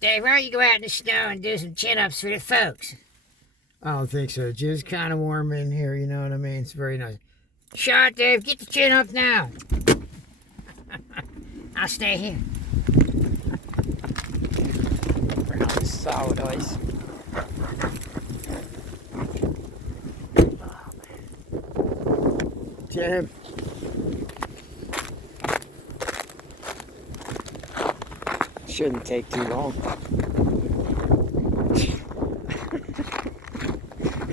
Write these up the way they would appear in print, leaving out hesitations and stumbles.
Dave, why don't you go out in the snow and do some chin-ups for the folks? I don't think so. Just kind of warm in here, you know what I mean? It's very nice. Shot, Dave. Get the chin up now. I'll stay here. We're on solid ice. Jim. Shouldn't take too long.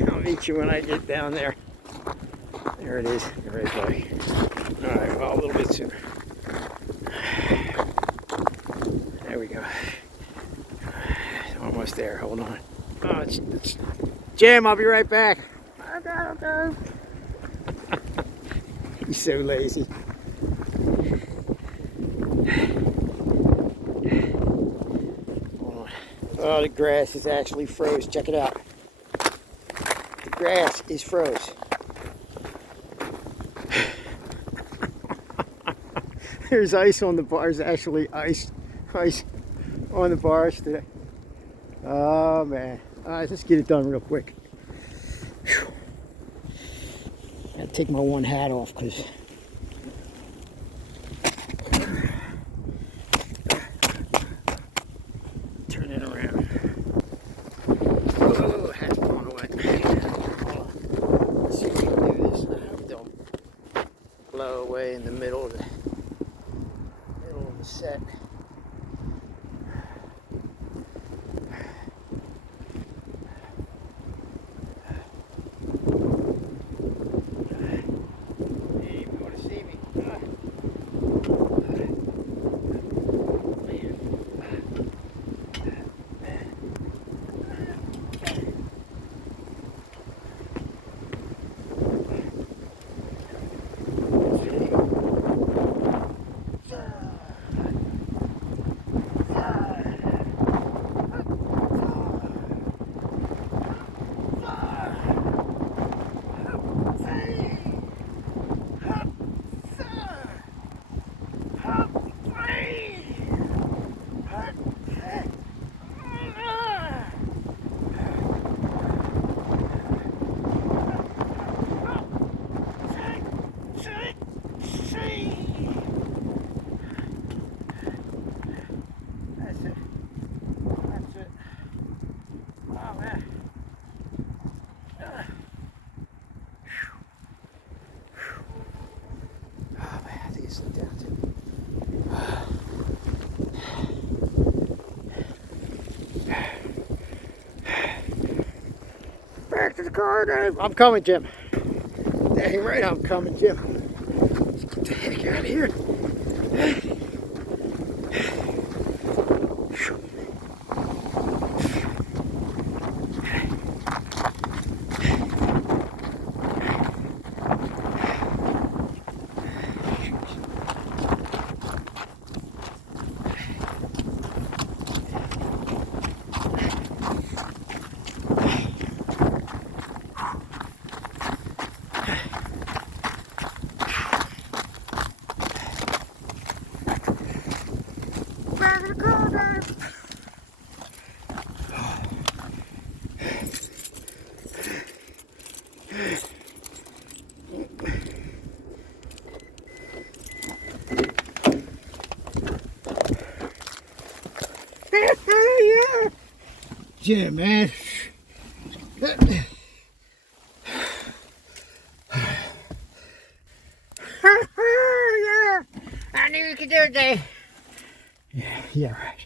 I'll meet you when I get down there. There it is. You're right, buddy. All right, well, a little bit sooner. There we go. Almost there. Hold on. Oh, it's Jim, I'll be right back. Okay. He's so lazy. Hold on. Oh, the grass is actually froze. Check it out. The grass is froze. There's ice on the bars. Actually, ice on the bars today. Oh man! All right, let's get it done real quick. Whew. Gotta take my one hat off because turn it around. Oh, hat's blown away. Let's see if we can do this. I hope don't blow away in the middle of the set. Hey, you want to see me? Back to the car, Dave. I'm coming, Jim. Dang right, I'm coming, Jim. Let's get the heck out of here. Back to the car, Dave. Yeah. Jim, man. Yeah. I knew you could do it, Dave. Yeah, right.